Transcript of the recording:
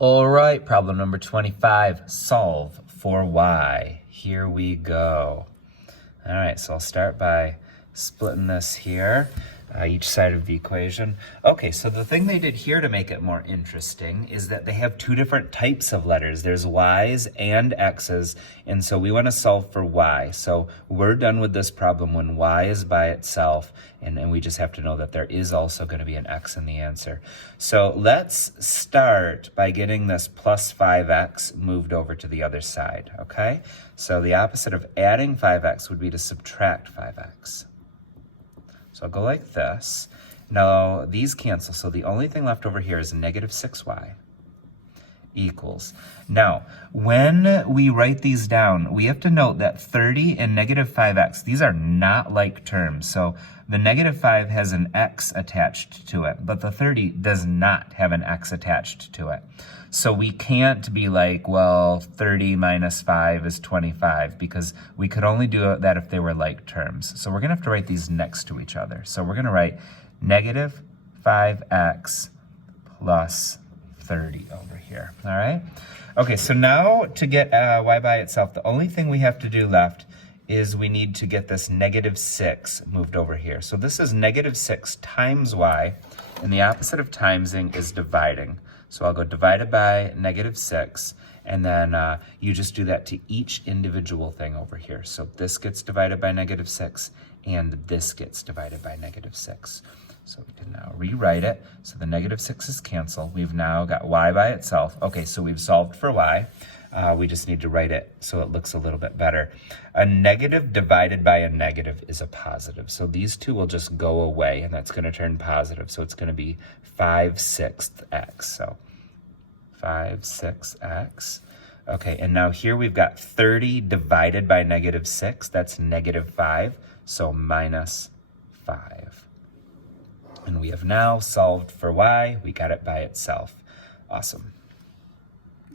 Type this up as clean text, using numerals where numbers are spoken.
All right, problem number 25, solve for y. Here we go. All right, so I'll start by splitting this here, each side of the equation. Okay, so the thing they did here to make it more interesting is that they have two different types of letters. There's y's and x's, and so we want to solve for y. So we're done with this problem when y is by itself, and we just have to know that there is also going to be an x in the answer. So let's start by getting this plus 5x moved over to the other side, okay? So the opposite of adding 5x would be to subtract 5x. So I'll go like this. Now these cancel, so the only thing left over here is negative 6y equals. Now, when we write these down, we have to note that 30 and negative 5x, these are not like terms. So the negative 5 has an x attached to it, but the 30 does not have an x attached to it. So we can't be like, well, 30 minus 5 is 25, because we could only do that if they were like terms. So we're going to have to write these next to each other. So we're going to write negative 5x plus 30 over here, all right? Okay, so now to get y by itself, the only thing we have to do left is we need to get this negative 6 moved over here. So this is negative 6 times y, and the opposite of timesing is dividing. So I'll go divided by negative 6, and then you just do that to each individual thing over here. So this gets divided by negative 6, and this gets divided by negative 6. So we can now rewrite it. So the negative 6's cancel. We've now got y by itself. Okay, so we've solved for y. We just need to write it so it looks a little bit better. A negative divided by a negative is a positive. So these two will just go away, and that's going to turn positive. So it's going to be 5/6 x. So 5/6 x. Okay, and now here we've got 30 divided by negative 6. That's negative 5. So minus 5. And we have now solved for y. We got it by itself. Awesome.